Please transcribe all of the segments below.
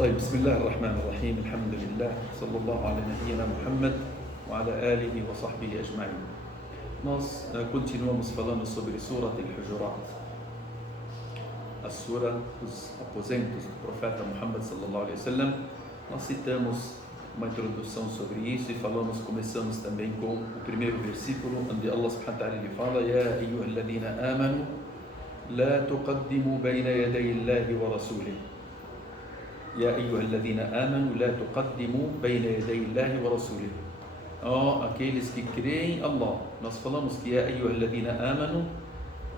طيب بسم الله الرحمن الرحيم الحمد لله صلى الله على نبينا Muhammad وعلى آله وصحبه أجمعين. Nós continuamos falando sobre Surat al-Hujurat, a Sura dos aposentos do profeta Muhammad sallallahu alaihi wasallam. Nós citamos uma introdução sobre isso e começamos também com o primeiro versículo, onde Allah subhanahu wa ta'ala fala: Ya ayyuhalladhina amanu la tuqaddimu bayna yaday Allahi wa rasulih. Ya ayyuhalladhina amanu la tuqaddimu bayna yaday Allahi wa rasulih. Aqueles que creem em Allah. Nós falamos que Ya ayyuhalladhina amanu,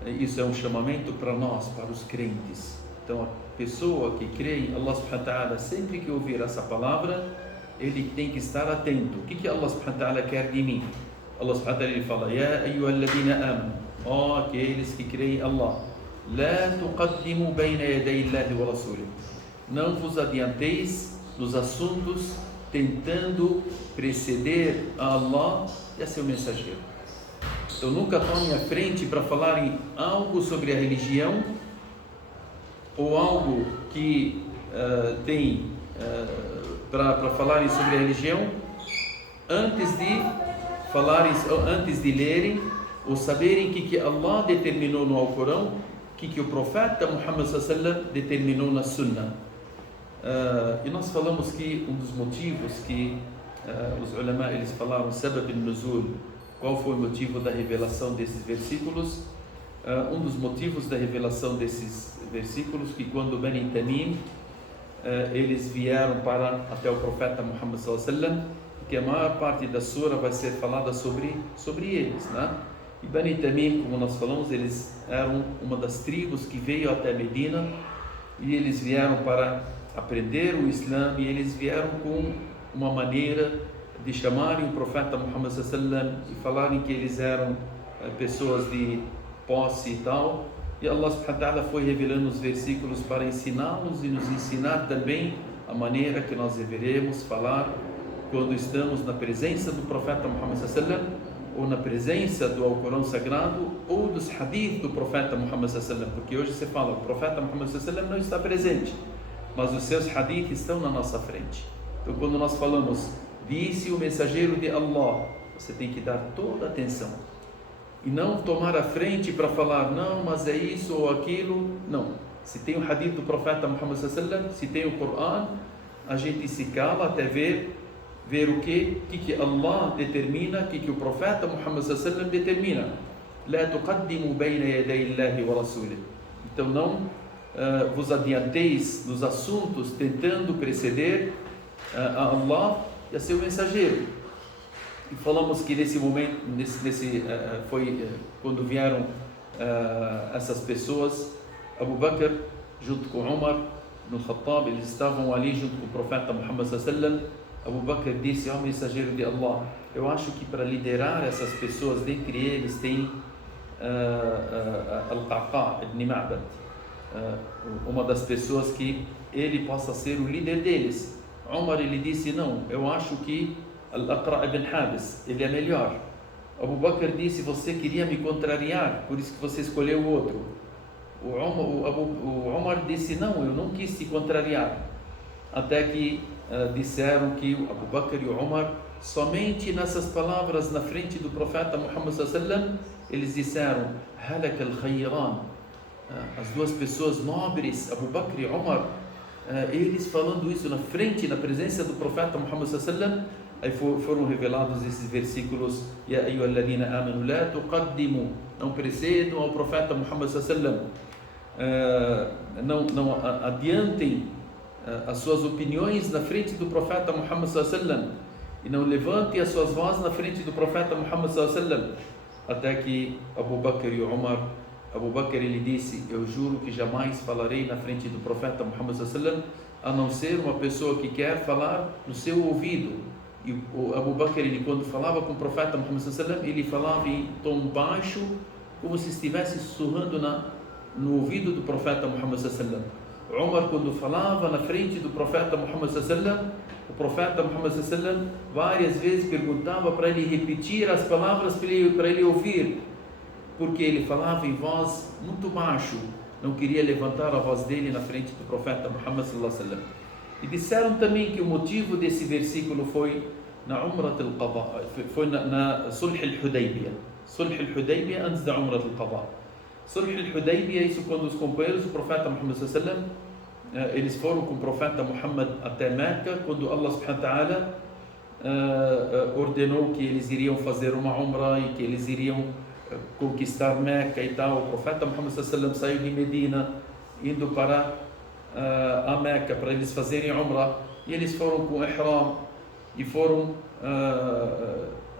isso é um chamamento para nós, para os crentes. Então a pessoa que crê em Allah subhanahu wa ta'ala, sempre que ouvir essa palavra, ele tem que estar atento. O que Allah subhanahu wa ta'ala quer de mim? Allah subhanahu wa ta'ala fala: Ya ayyuhalladhina amanu, aqueles que creem em Allah, la tuqaddimu bayna yaday Allahi wa rasulih. Não vos adianteis nos assuntos tentando preceder a Allah e a seu mensageiro. Então nunca tome à frente para falar em algo sobre a religião ou algo que tem para falarem sobre a religião antes de lerem ou saberem o que Allah determinou no Alcorão, o que o profeta Muhammad sallallahu alaihi wasallam determinou na Sunnah. E nós falamos que um dos motivos que os ulama eles falaram, sabab al-nuzul, qual foi o motivo da revelação desses versículos? Um dos motivos da revelação desses versículos, que quando Bani Tamim eles vieram até o profeta Muhammad sallallahu alaihi wasallam, que a maior parte da sura vai ser falada sobre eles, né? E Bani Tamim, como nós falamos, eles eram uma das tribos que veio até Medina, e eles vieram para aprender o Islã, e eles vieram com uma maneira de chamarem o profeta Muhammad sallallahu alaihi wasallam e falarem que eles eram pessoas de posse e tal. E Allah subhanahu wa ta'ala foi revelando os versículos para ensiná-los e nos ensinar também a maneira que nós deveremos falar quando estamos na presença do profeta Muhammad sallallahu alaihi wasallam, ou na presença do Alcorão Sagrado, ou dos hadith do profeta Muhammad sallallahu alaihi wasallam. Porque hoje você fala, o profeta Muhammad sallallahu alaihi wasallam não está presente, mas os seus hadith estão na nossa frente. Então quando nós falamos, disse o mensageiro de Allah, você tem que dar toda a atenção e não tomar a frente para falar, não, mas é isso ou aquilo. Não, se tem o hadith do profeta Muhammad sallallahu alaihi wasallam, se tem o Corão, a gente se cala até ver o que Allah determina, o que o profeta Muhammad sallallahu alaihi wasallam determina. La tuqaddimu bayna yaday Allahi wa rasulih. Então não vos adianteis nos assuntos tentando preceder a Allah e a seu mensageiro. E falamos que nesse momento, foi quando vieram essas pessoas, Abu Bakr junto com Umar no Khattab, eles estavam ali junto com o profeta Muhammad sallallahu alaihi wasallam. Abu Bakr disse ao mensageiro de Allah: eu acho que para liderar essas pessoas, dentre eles tem Al-Qaqa ibn Ma'bad, uma das pessoas que ele possa ser o líder deles. Umar, ele disse: não, eu acho que Al-Aqra ibn Habis, ele é melhor. Abu Bakr disse: você queria me contrariar, por isso que você escolheu o outro. O Umar disse: não, eu não quis te contrariar. Até que disseram que o Abu Bakr e o Umar, somente nessas palavras na frente do profeta Muhammad sallallahu alaihi wasallam, eles disseram: halak al-khayran, as duas pessoas nobres, Abu Bakr e Umar, eles falando isso na frente, na presença do profeta Muhammad sallallahu alaihi wasallam. Aí foram revelados esses versículos: Ya ayyuhalladhina amanu la tuqaddimu, não precedam ao profeta Muhammad sallallahu alaihi wasallam, não adiantem as suas opiniões na frente do profeta Muhammad sallallahu alaihi wasallam, e não levantem as suas vozes na frente do profeta Muhammad sallallahu alaihi wasallam. Até que Abu Bakr e Umar, Abu Bakr ele disse: eu juro que jamais falarei na frente do profeta Muhammad sallallahu alaihi wasallam, a não ser uma pessoa que quer falar no seu ouvido. E o Abu Bakr, ele, quando falava com o profeta Muhammad sallallahu alaihi wasallam, ele falava em tom baixo, como se estivesse sussurrando no ouvido do profeta Muhammad sallallahu alaihi wasallam. Umar, quando falava na frente do profeta Muhammad sallallahu alaihi wasallam, o profeta Muhammad sallallahu alaihi wasallam várias vezes perguntava para ele repetir as palavras para ele ouvir, porque ele falava em voz muito baixo, não queria levantar a voz dele na frente do profeta Muhammad sallallahu alaihi wasallam. E disseram também que o motivo desse versículo foi na Umrat al-Qada, foi na Sulh al-Hudaybiyah. Sulh al-Hudaybiyah antes da Umrat al-Qada. Sulh al-Hudaybiyah, isso quando os companheiros do profeta Muhammad sallallahu alaihi wasallam, eles foram com o profeta Muhammad até Meca, quando Allah subhanahu wa ta'ala ordenou que eles iriam fazer uma Umrah e que eles iriam conquistar Meca e tal. O profeta Muhammad sallallahu alaihi wasallam saiu de Medina indo para a Meca para eles fazerem Umrah, e eles foram com Ihram e foram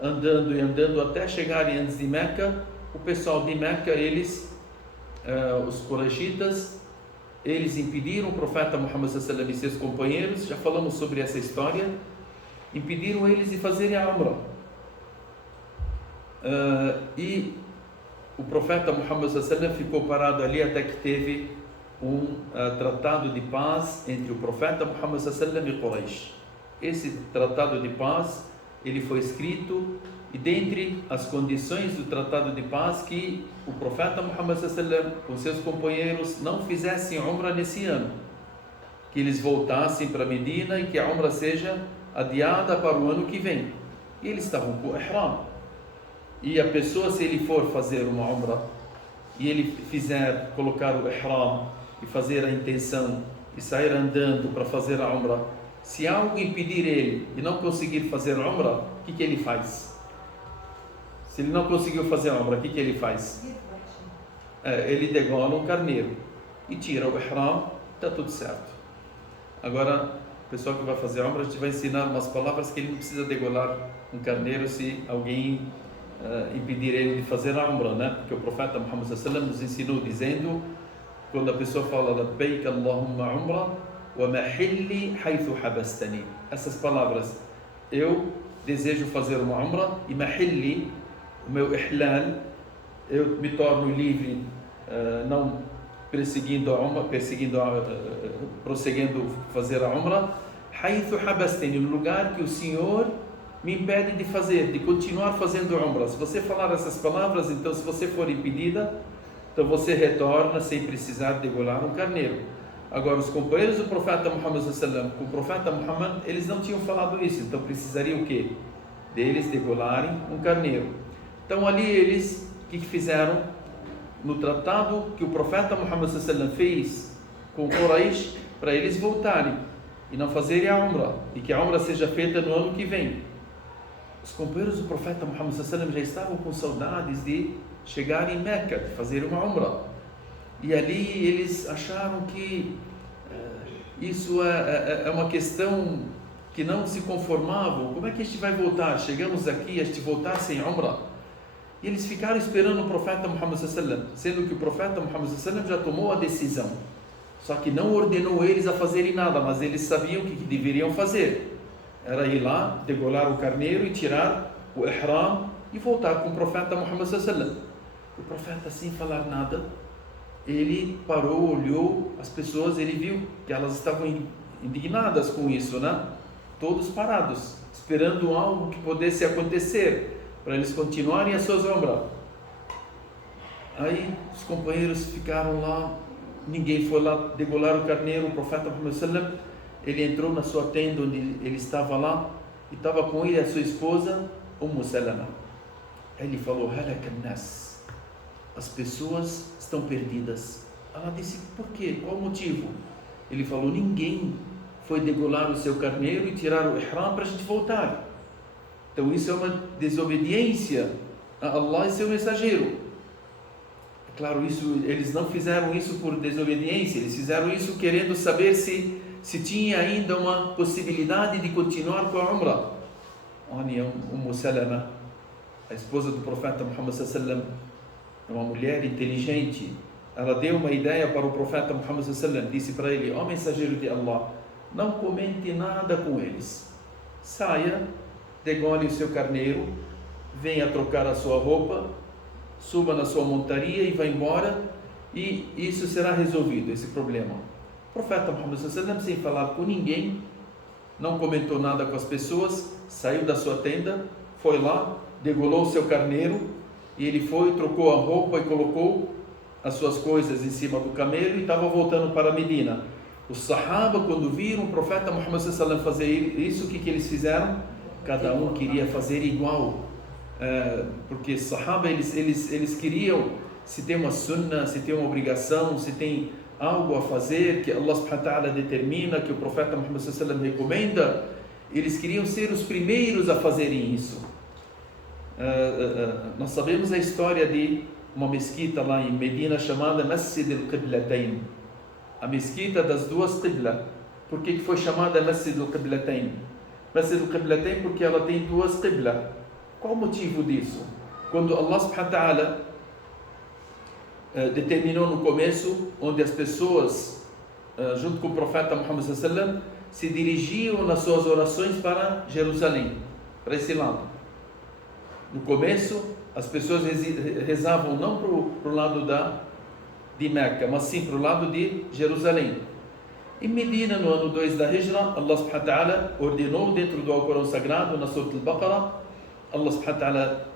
andando e andando até chegarem antes de Meca. O pessoal de Meca, eles, os Quraishitas, eles impediram o profeta Muhammad sallallahu alaihi wasallam e seus companheiros, já falamos sobre essa história, impediram eles de fazerem a Umrah. E o profeta Muhammad sallallahu alaihi wasallam ficou parado ali até que teve um tratado de paz entre o profeta Muhammad sallallahu alaihi wasallam e Quraysh. Esse tratado de paz, ele foi escrito, e dentre as condições do tratado de paz, que o profeta Muhammad sallallahu alaihi wasallam com seus companheiros não fizessem Umrah nesse ano, que eles voltassem para Medina e que a Umrah seja adiada para o ano que vem. E eles estavam com o Ihram. E a pessoa, se ele for fazer uma Umrah e ele colocar o Ihram e fazer a intenção e sair andando para fazer a Umrah, se algo impedir ele e não conseguir fazer a Umrah, o que ele faz? Se ele não conseguiu fazer a Umrah, o que ele faz? Ele degola um carneiro e tira o Ihram, está tudo certo. Agora, o pessoal que vai fazer a Umrah, a gente vai ensinar umas palavras que ele não precisa degolar um carneiro se alguém impedir ele de fazer a Umrah, né? Porque o profeta Muhammad sallallahu alaihi wasallam nos ensinou dizendo, quando a pessoa fala Labbaik Allahumma Umrah wa mahilli haythu habastani, essas palavras, eu desejo fazer uma Umrah, e mahilli, o meu ihlal, eu me torno livre, não prosseguindo fazer a Umrah, haythu habastani, no lugar que o Senhor me impede de fazer, de continuar fazendo a Umrah. Se você falar essas palavras, então, se você for impedida, então você retorna sem precisar degolar um carneiro. Agora, os companheiros do profeta Muhammad sallallahu alaihi wasallam, com o profeta Muhammad, eles não tinham falado isso, então precisaria o quê? Deles degolarem um carneiro. Então ali eles, o que fizeram? No tratado que o profeta Muhammad sallallahu alaihi wasallam fez com o Quraysh, para eles voltarem e não fazerem a Umrah, e que a Umrah seja feita no ano que vem. Os companheiros do profeta Muhammad sallallahu alaihi wasallam já estavam com saudades de chegar em Meca, de fazer uma Umrah. E ali eles acharam que isso é uma questão que não se conformavam. Como é que a gente vai voltar? Chegamos aqui, a gente voltar sem Umrah. E eles ficaram esperando o profeta Muhammad sallallahu alaihi wasallam, sendo que o profeta Muhammad sallallahu alaihi wasallam já tomou a decisão. Só que não ordenou eles a fazerem nada, mas eles sabiam o que deveriam fazer. Era ir lá, degolar o carneiro e tirar o ihram e voltar com o profeta Muhammad sallallahu alaihi wasallam. O profeta, sem falar nada, ele parou, olhou as pessoas, ele viu que elas estavam indignadas com isso, né? Todos parados, esperando algo que pudesse acontecer para eles continuarem as suas Umrah. Aí os companheiros ficaram lá, ninguém foi lá degolar o carneiro. O profeta Muhammad sallallahu alaihi wasallam, ele entrou na sua tenda onde ele estava lá, e estava com ele a sua esposa, Salama. Ele falou, halaka an-nas, as pessoas estão perdidas. Ela disse, por quê? Qual o motivo? Ele falou, ninguém foi degolar o seu carneiro e tirar o ihram para a gente voltar. Então isso é uma desobediência a Allah e seu mensageiro. É claro, eles não fizeram isso por desobediência, eles fizeram isso querendo saber se tinha ainda uma possibilidade de continuar com a Umrah. Olha, Salama, a esposa do profeta Muhammad sallallahu alaihi wasallam, uma mulher inteligente, ela deu uma ideia para o profeta Muhammad sallallahu alaihi wasallam, disse para ele, ó mensageiro de Allah, não comente nada com eles, saia, degole o seu carneiro, venha trocar a sua roupa, suba na sua montaria e vá embora, e isso será resolvido, esse problema. O profeta Muhammad sallallahu alaihi wasallam, sem falar com ninguém, não comentou nada com as pessoas, saiu da sua tenda, foi lá, degolou o seu carneiro, e ele foi, trocou a roupa e colocou as suas coisas em cima do camelo e estava voltando para Medina. Os Sahaba, quando viram o profeta Muhammad sallallahu alaihi wasallam fazer isso, o que eles fizeram? Cada um queria fazer igual. Porque os Sahaba, eles queriam, se tem uma sunnah, se tem uma obrigação, se tem algo a fazer que Allah subhanahu wa ta'ala determina, que o profeta Muhammad sallallahu alaihi wasallam recomenda, eles queriam ser os primeiros a fazerem isso. Nós sabemos a história de uma mesquita lá em Medina chamada Masjid al-Qiblatayn, a mesquita das duas Qibla. Por que foi chamada Masjid al-Qiblatayn? Masjid al-Qiblatayn porque ela tem duas Qibla. Qual o motivo disso? Quando Allah subhanahu wa ta'ala determinou no começo, onde as pessoas, junto com o profeta Muhammad sallallahu alaihi wasallam, se dirigiam nas suas orações para Jerusalém, para esse lado. No começo, as pessoas rezavam não para o lado de Meca, mas sim para o lado de Jerusalém. Em Medina, no ano 2 da Hijra, Allah subhanahu wa ta'ala ordenou dentro do Alcorão Sagrado, na Surah Al-Baqarah, Allah subhanahu wa ta'ala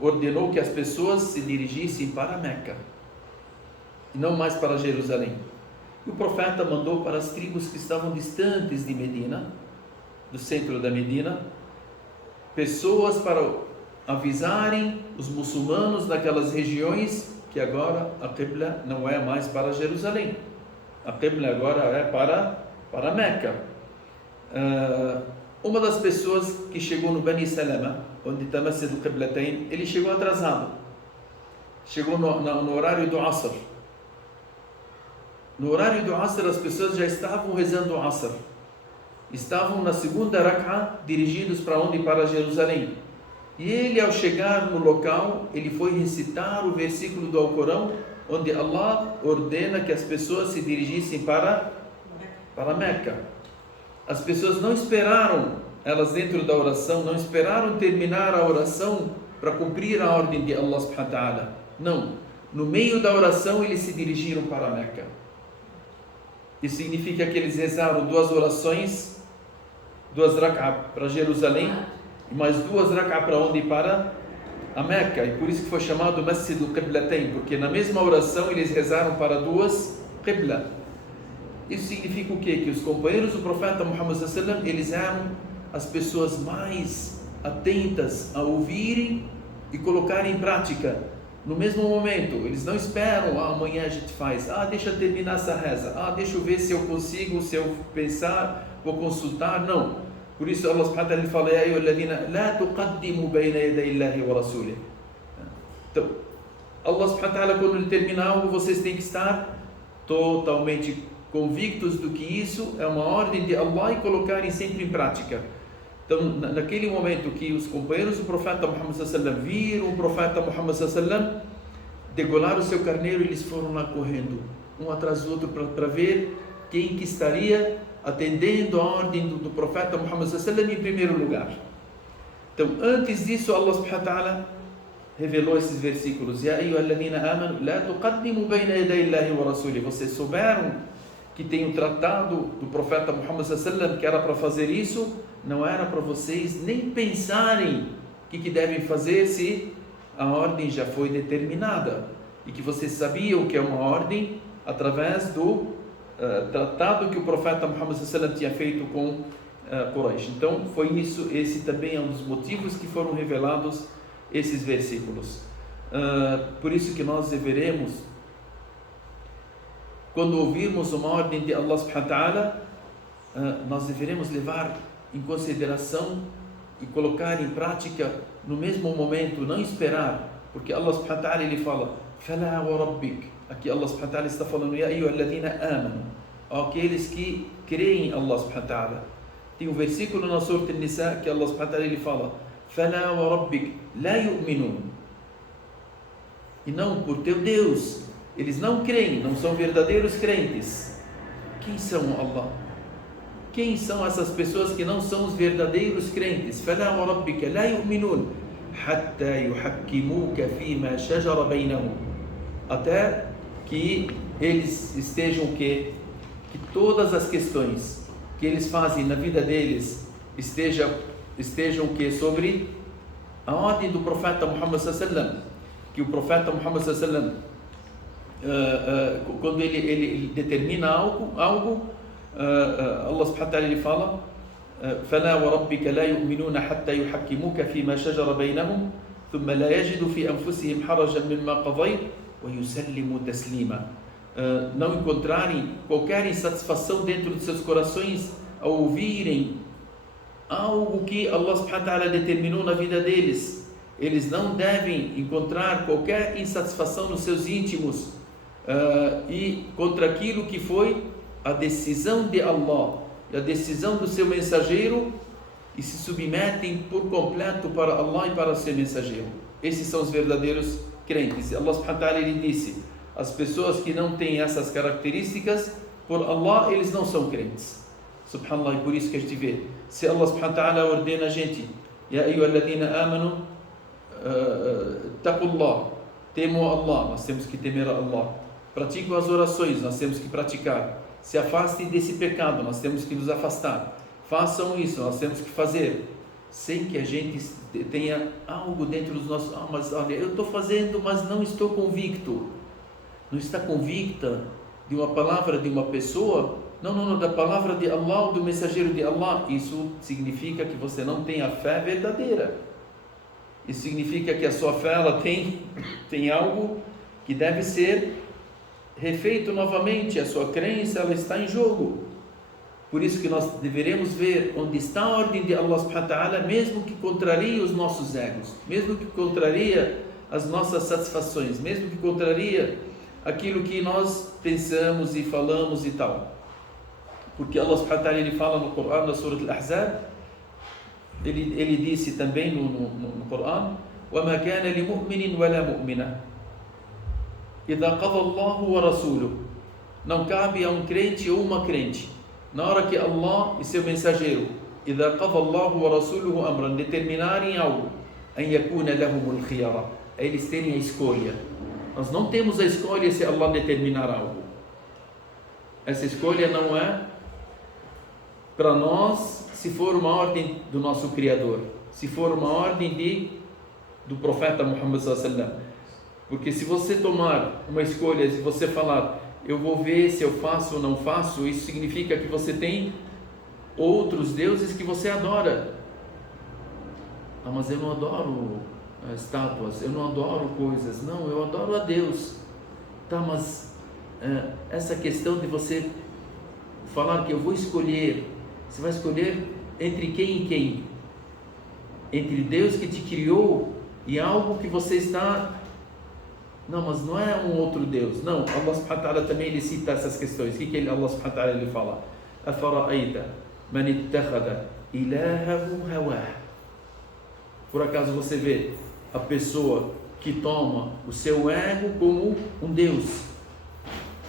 ordenou que as pessoas se dirigissem para Meca e não mais para Jerusalém. E o profeta mandou para as tribos que estavam distantes de Medina, do centro da Medina, pessoas para avisarem os muçulmanos daquelas regiões que agora a Qibla não é mais para Jerusalém, a Qibla agora é para Meca. Uma das pessoas que chegou no Bani Salama, onde está Masjid al-Qiblatayn, ele chegou atrasado, chegou no horário do Asr. No horário do Asr, as pessoas já estavam rezando o Asr, estavam na segunda rak'ah, dirigidos para onde? Para Jerusalém. E ele, ao chegar no local, ele foi recitar o versículo do Alcorão, onde Allah ordena que as pessoas se dirigissem para Meca. As pessoas não esperaram, elas dentro da oração, não esperaram terminar a oração para cumprir a ordem de Allah subhanahu wa ta'ala. Não. No meio da oração, eles se dirigiram para Meca. Isso significa que eles rezaram duas orações, duas rak'ah para Jerusalém, e mais duas rak'ah para onde? Para a Meca. E por isso que foi chamado Masjid al-Qiblatayn, porque na mesma oração eles rezaram para duas Qibla. Isso significa o quê? Que os companheiros do profeta Muhammad sallallahu alaihi wasallam, eles eram as pessoas mais atentas a ouvirem e colocarem em prática no mesmo momento. Eles não esperam, amanhã a gente faz, deixa eu terminar essa reza, deixa eu ver se eu consigo, se eu pensar, vou consultar. Não. Por isso Allah subhanahu wa ta'ala fala: Ya ayyuhalladhina la tuqaddimu bayna yaday Allahi wa rasulih. Então, Allah subhanahu wa ta'ala, quando ele terminar algo, vocês têm que estar totalmente convictos do que isso é uma ordem de Allah e colocarem sempre em prática. Então, naquele momento que os companheiros do profeta Muhammad sallallahu alaihi wasallam viram o profeta Muhammad sallallahu alaihi wasallam degolar o seu carneiro, eles foram lá correndo, um atrás do outro, para ver quem que estaria atendendo a ordem do profeta Muhammad sallallahu alaihi wasallam em primeiro lugar. Então, antes disso, Allah subhanahu wa ta'ala revelou esses versículos: Ya ayyuhalladhina amanu la tuqaddimu bayna yaday Allahi wa rasulih. Vocês souberam que tem o tratado do profeta Muhammad sallallahu alaihi wasallam, que era para fazer isso, não era para vocês nem pensarem o que devem fazer se a ordem já foi determinada, e que vocês sabiam que é uma ordem através do tratado que o profeta Muhammad sallallahu alaihi wasallam tinha feito com Quraysh. Então foi isso, esse também é um dos motivos que foram revelados esses versículos. Por isso que nós deveremos, quando ouvirmos uma ordem de Allah subhanahu wa ta'ala, nós deveremos levar em consideração e colocar em prática no mesmo momento, não esperar, porque Allah subhanahu wa ta'ala ele fala: Fala wa rabbik. Aqui Allah subhanahu wa ta'ala está falando: Ya ayyuhalladhina amanu, aqueles que creem em Allah subhanahu wa ta'ala. Tem um versículo na Surah An-Nisa que Allah subhanahu wa ta'ala ele fala: Fala wa rabbik la yu'minun. E não, por teu Deus, eles não creem, não são verdadeiros crentes. Quem são Allah? Quem são essas pessoas que não são os verdadeiros crentes? Fala wa rabbika la yu'minun hatta yuhakkimuka fima shajara bainahum. Até que eles estejam que todas as questões que eles fazem na vida deles estejam que sobre a ordem do profeta Muhammad sallallahu alaihi wasallam, que o profeta Muhammad sallallahu alaihi wasallam quando ele determina algo, Allah subhanahu wa ta'ala ele fala: فلا وربك لا يؤمنون حتى يحكموك فيما شجر بينهم ثم لا يجدوا في أنفسهم حرجا مما قضيت ويسلموا تسليما. Não encontrarem qualquer insatisfação dentro de seus corações ao ouvirem algo que Allah subhanahu wa ta'ala determinou na vida deles. Eles não devem encontrar qualquer insatisfação nos seus íntimos e contra aquilo que foi a decisão de Allah e a decisão do seu mensageiro, e se submetem por completo para Allah e para o seu mensageiro. Esses são os verdadeiros crentes. Allah subhanahu wa ta'ala ele disse: as pessoas que não têm essas características, por Allah eles não são crentes. Subhanallah, e por isso que a gente vê, se Allah subhanahu wa ta'ala ordena a gente: Ya ayyuhalladhina amanu taqullah, temam Allah, nós temos que temer a Allah. Praticam as orações, nós temos que praticar. Se afastem desse pecado, nós temos que nos afastar. Façam isso, nós temos que fazer, sem que a gente tenha algo dentro dos nossos... mas olha, eu estou fazendo, mas não estou convicto. Não está convicta de uma palavra de uma pessoa? Não, da palavra de Allah, do mensageiro de Allah. Isso significa que você não tem a fé verdadeira. Isso significa que a sua fé ela tem algo que deve ser refeito novamente. A sua crença ela está em jogo. Por isso que nós deveremos ver onde está a ordem de Allah subhanahu wa ta'ala, mesmo que contraria os nossos egos, mesmo que contraria as nossas satisfações, mesmo que contraria aquilo que nós pensamos e falamos e tal. Porque Allah subhanahu wa ta'ala ele fala no Corão, na Surah Al-Ahzab, ele disse também no Corão: وَمَا كَانَ لِمُؤْمِنٍ وَلَا مُؤْمِنَةٍ إِذَا قَضَى اللَّهُ وَرَسُولُهُ. Não cabe a um crente ou uma crente, na hora que Allah e seu mensageiro, إِذَا قَضَى اللَّهُ وَرَسُولُهُ أَمْرًا, determinarem algo, أَنْ يَكُونَ لَهُمُ الْخِيَرَةُ, a eles terem a escolha. Nós não temos a escolha se Allah determinar algo. Essa escolha não é para nós se for uma ordem do nosso Criador, se for uma ordem do profeta Muhammad sallallahu alaihi wasallam. Porque se você tomar uma escolha, se você falar: eu vou ver se eu faço ou não faço, isso significa que você tem outros deuses que você adora. Ah, mas eu não adoro estátuas, eu não adoro coisas. Não, eu adoro a Deus. Tá, mas essa questão de você falar que eu vou escolher, você vai escolher entre quem e quem? Entre Deus que te criou e algo que você está... Não, mas não é um outro Deus. Não, Allah subhanahu wa ta'ala também ele cita essas questões. O que Allah subhanahu wa ta'ala ele fala? أَفَرَأَيْتَ مَنِ اتَّخَذَ إِلَهَهُ هَوَاهُ. Por acaso você vê a pessoa que toma o seu ego como um Deus,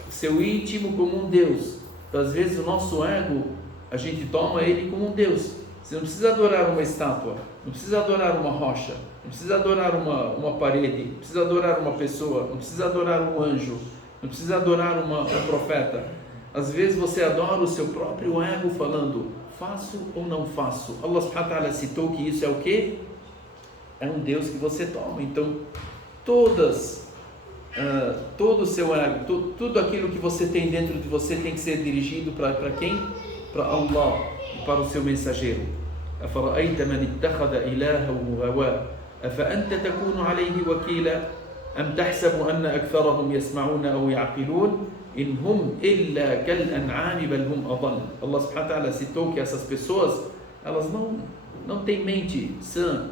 o seu íntimo como um Deus? Então, às vezes o nosso ego, a gente toma ele como um Deus. Você não precisa adorar uma estátua, não precisa adorar uma rocha, não precisa adorar uma parede, não precisa adorar uma pessoa, não precisa adorar um anjo, não precisa adorar um profeta. Às vezes você adora o seu próprio ego falando: faço ou não faço? Allah subhanahu wa ta'ala citou que isso é o quê? É um Deus que você toma. Então todo o seu ego, tudo aquilo que você tem dentro de você tem que ser dirigido para quem? Para Allah e para o seu mensageiro. أَفَرَأَيْتَ مَنِ اتَّخَذَ إِلَهَهُ هَوَاهُ أَفَأَنْتَ تَكُونُ عَلَيْهِ وَكِيلًا أَمْ تَحْسَبُ أَنَّ أَكْثَرَهُم يَسْمَعُونَ أَوْ يَعْقِلُونَ إِنْ هُمْ إِلَّا كَالْأَنْعَامِ بَلْ هُمْ أَضَلُّ. Allah subhanahu wa ta'ala citou que essas pessoas, elas não têm mente sã,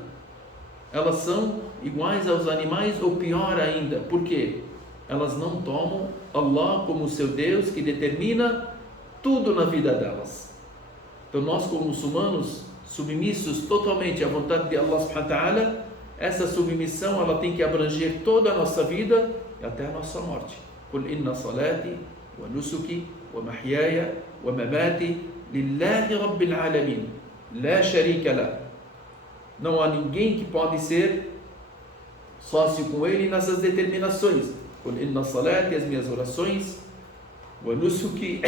elas são iguais aos animais ou pior ainda. Por quê? Elas não tomam Allah como seu Deus que determina tudo na vida delas. Então nós como muçulmanos, submissos totalmente à vontade de Allah subhanahu wa ta'ala, essa submissão ela tem que abranger toda a nossa vida e até a nossa morte. قُلْ إِنَّ صَلَاتِي وَنُسُكِي وَمَحْيَايَ وَمَمَاتِي لِلَّهِ رَبِّ الْعَالَمِينَ لَا شَرِيكَ لَهُ. Não há ninguém que pode ser sócio com ele nessas determinações. قُلْ إِنَّ صَلَاتِي, as minhas orações, وَنُسُكِي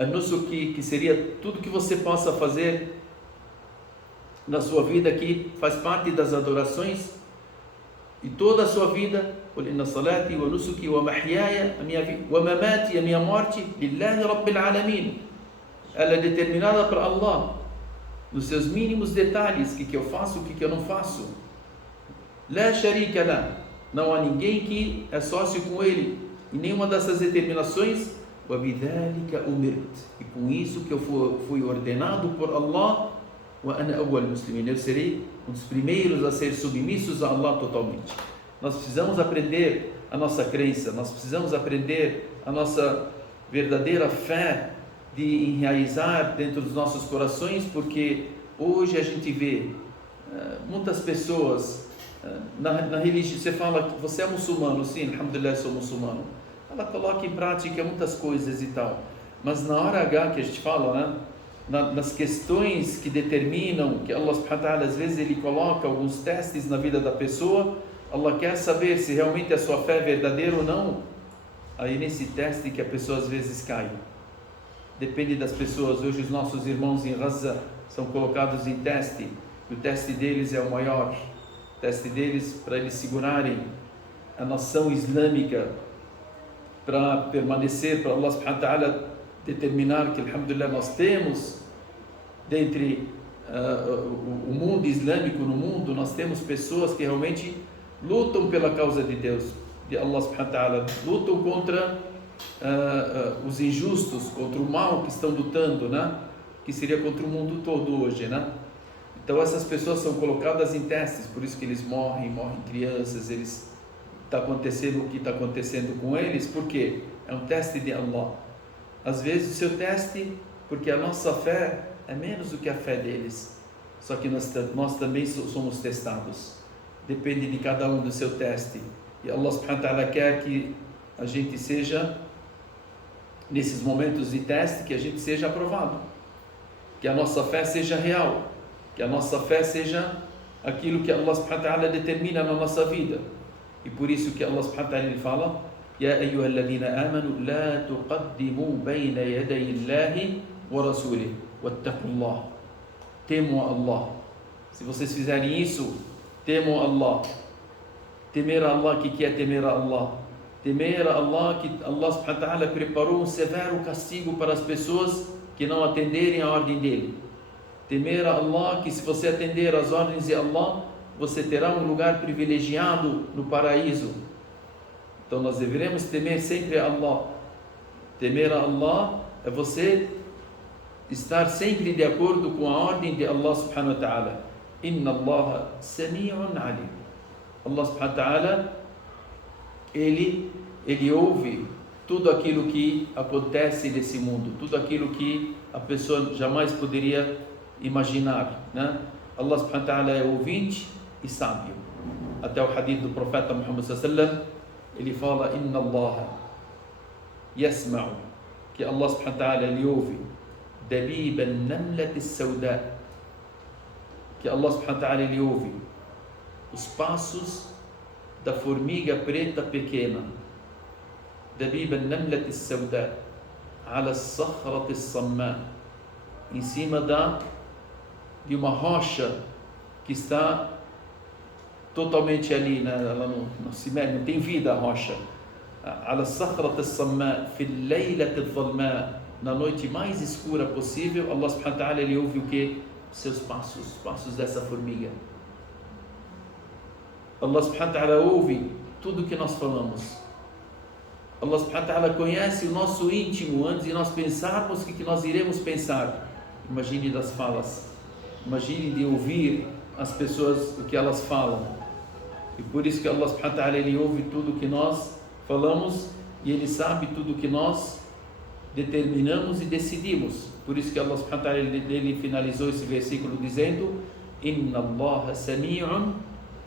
a-nusuk, que seria tudo que você possa fazer na sua vida, que faz parte das adorações, e toda a sua vida, قل إن صلاتي ونسكي ومحياي, a minha vida, ومماتي, a minha morte, لله رب العالمين, ela é determinada para Allah, nos seus mínimos detalhes, o que eu faço, o que eu não faço. لا شريك له, não há ninguém que é sócio com ele em nenhuma dessas determinações. وبذلك أمرت, e com isso que eu fui ordenado por Allah. وأنا أول المسلمين, eu serei um dos primeiros a ser submissos a Allah totalmente. Nós precisamos aprender a nossa crença, nós precisamos aprender a nossa verdadeira fé de enraizar dentro dos nossos corações, porque hoje a gente vê muitas pessoas na religião. Você fala que você é muçulmano, sim, alhamdulillah, sou muçulmano. Ela coloca em prática muitas coisas e tal, mas na hora H que a gente fala, né, nas questões que determinam, que Allah subhanahu wa ta'ala às vezes ele coloca alguns testes na vida da pessoa, Allah quer saber se realmente a sua fé é verdadeira ou não. Aí nesse teste que a pessoa às vezes cai. Depende das pessoas. Hoje os nossos irmãos em Gaza são colocados em teste, e o teste deles é o maior. O teste deles para eles segurarem a nação islâmica, para permanecer, para Allah subhanahu wa ta'ala determinar que, alhamdulillah, nós temos dentre o mundo islâmico, no mundo, nós temos pessoas que realmente lutam pela causa de Deus, de Allah subhanahu wa ta'ala, lutam contra os injustos, contra o mal que estão lutando, né? Que seria contra o mundo todo hoje, né? Então essas pessoas são colocadas em testes, por isso que eles morrem crianças, está acontecendo o que está acontecendo com eles, porque é um teste de Allah. Às vezes o seu teste, porque a nossa fé é menos do que a fé deles, só que nós também somos testados, depende de cada um do seu teste, e Allah subhanahu wa ta'ala quer que a gente seja, nesses momentos de teste, que a gente seja aprovado, que a nossa fé seja real, que a nossa fé seja aquilo que Allah subhanahu wa ta'ala determina na nossa vida. E por isso que Allah subhanahu wa ta'ala fala: يا أيها الذين آمنوا لا تقدموا بين يدي الله ورسوله واتقوا الله. Temam Allah. Se vocês fizerem isso, temam Allah. Temer a Allah, o que é temer a Allah? Temer a Allah, que Allah subhanahu wa ta'ala preparou um severo castigo para as pessoas que não atenderem a ordem dele. Temer a Allah, que se você atender às ordens de Allah, você terá um lugar privilegiado no paraíso. Então nós deveremos temer sempre a Allah. Temer a Allah é você estar sempre de acordo com a ordem de Allah subhanahu wa ta'ala. Inna Allah sami'un alim. Allah subhanahu wa ta'ala, ele ouve tudo aquilo que acontece nesse mundo, tudo aquilo que a pessoa jamais poderia imaginar, né? Allah subhanahu wa ta'ala é ouvinte e sábio. Até o hadith do profeta Muhammad sallallahu alaihi wasallam, ele fala: Inna Allah yasma'u, que Allah subhanahu wa ta'ala ele ouve dabib an-namlat as-sawda, que Allah subhanahu wa ta'ala ele ouve os passos da formiga preta pequena. dabib an-namlat as-sawda ala as-sakhrat as-samma, em cima de uma rocha que está totalmente ali, né? Ela não se mexe, não tem vida a rocha. على الصخرة الصماء في الليلة الظلماء, na noite mais escura possível, Allah subhanahu wa ta'ala ele ouve o que? Seus passos, os passos dessa formiga. Allah subhanahu wa ta'ala ouve tudo que nós falamos. Allah subhanahu wa ta'ala conhece o nosso íntimo antes de nós pensarmos o que nós iremos pensar. Imagine das falas, imagine de ouvir as pessoas, o que elas falam. E por isso que Allah subhanahu wa ta'ala ele ouve tudo que nós falamos, e ele sabe tudo que nós determinamos e decidimos. Por isso que Allah subhanahu wa ta'ala ele finalizou esse versículo dizendo: Inna Allah sami'un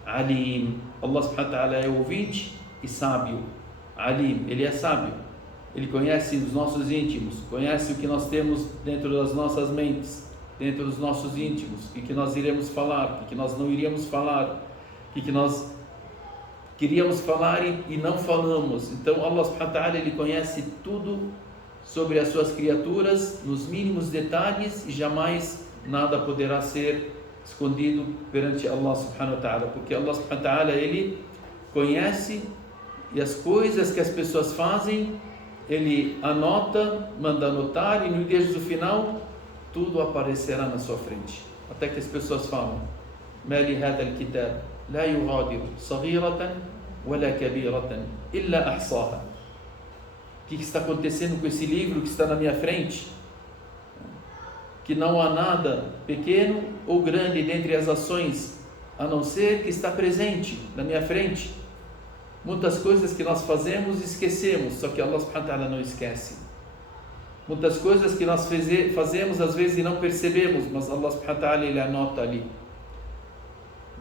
alim. Allah subhanahu wa ta'ala é ouvinte e sábio. Alim, ele é sábio, ele conhece os nossos íntimos, conhece o que nós temos dentro das nossas mentes, dentro dos nossos íntimos, o que nós iremos falar, o que nós não iríamos falar, o que nós queríamos falar e não falamos. Então Allah subhanahu wa ta'ala ele conhece tudo sobre as suas criaturas nos mínimos detalhes, e jamais nada poderá ser escondido perante Allah subhanahu wa ta'ala, porque Allah subhanahu wa ta'ala ele conhece, e as coisas que as pessoas fazem, ele anota, manda anotar, e no dia do final, tudo aparecerá na sua frente. Até que as pessoas falam: ما لهذا الكتاب لا يغادر صغيرة ولا كبيرة إلا أحصاها. O que está acontecendo com esse livro que está na minha frente? Que não há nada pequeno ou grande dentre as ações, a não ser que está presente na minha frente. Muitas coisas que nós fazemos esquecemos, só que Allah subhanahu wa ta'ala não esquece. Muitas coisas que nós fazemos às vezes e não percebemos, mas Allah subhanahu wa ta'ala ele anota ali.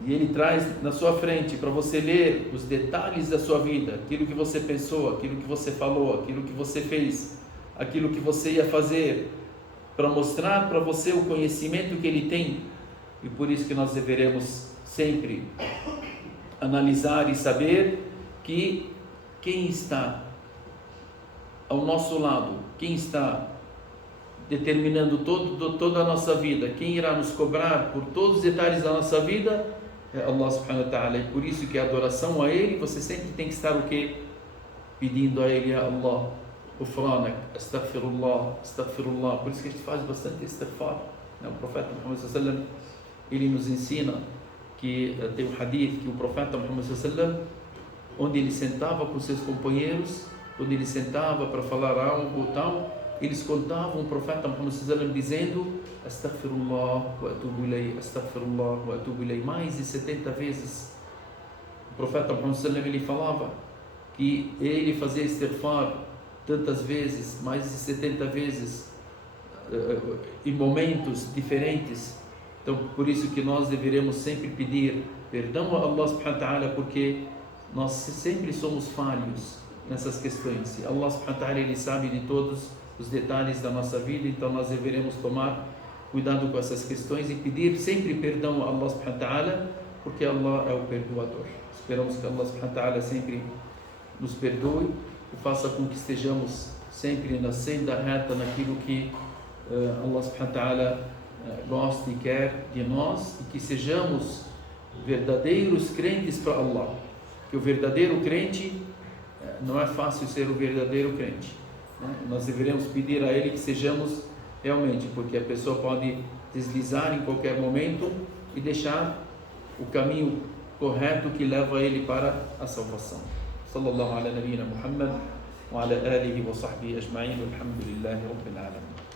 E ele traz na sua frente para você ler os detalhes da sua vida, aquilo que você pensou, aquilo que você falou, aquilo que você fez, aquilo que você ia fazer, para mostrar para você o conhecimento que ele tem. E por isso que nós deveremos sempre analisar e saber que quem está ao nosso lado, quem está determinando toda a nossa vida, quem irá nos cobrar por todos os detalhes da nossa vida, é Allah subhanahu wa ta'ala. E por isso que a adoração a Ele, você sempre tem que estar o quê? Pedindo a Ele: Ya Allah, Ufranak, Astaghfirullah, Astaghfirullah. Por isso que a gente faz bastante istighfar. O profeta Muhammad sallallahu alaihi wasallam, ele nos ensina que tem um hadith que o profeta Muhammad sallallahu alaihi wasallam, onde ele sentava com seus companheiros, quando ele sentava para falar algo ou tal, eles contavam o profeta Muhammad sallallahu alaihi wasallam dizendo: Astaghfirullah wa atubu ilay, Astaghfirullah wa atubu ilay, mais de 70 vezes. O profeta Muhammad sallallahu alaihi wasallam ele falava que ele fazia istighfar tantas vezes, mais de 70 vezes, em momentos diferentes. Então, por isso que nós deveremos sempre pedir perdão a Allah subhanahu wa ta'ala, porque nós sempre somos falhos nessas questões. E Allah subhanahu wa ta'ala ele sabe de todos os detalhes da nossa vida, então nós deveremos tomar cuidado com essas questões e pedir sempre perdão a Allah subhanahu wa ta'ala, porque Allah é o perdoador. Esperamos que Allah subhanahu wa ta'ala sempre nos perdoe e faça com que estejamos sempre na senda reta, naquilo que Allah subhanahu wa ta'ala gosta e quer de nós, e que sejamos verdadeiros crentes para Allah. Que o verdadeiro crente, não é fácil ser o verdadeiro crente, né? Nós deveremos pedir a Ele que sejamos realmente, porque a pessoa pode deslizar em qualquer momento e deixar o caminho correto que leva ele para a salvação. Sallallahu ala nabiyyina Muhammad wa ala alihi wa sahbihi ajma'in, walhamdulillahi rabbil alamin.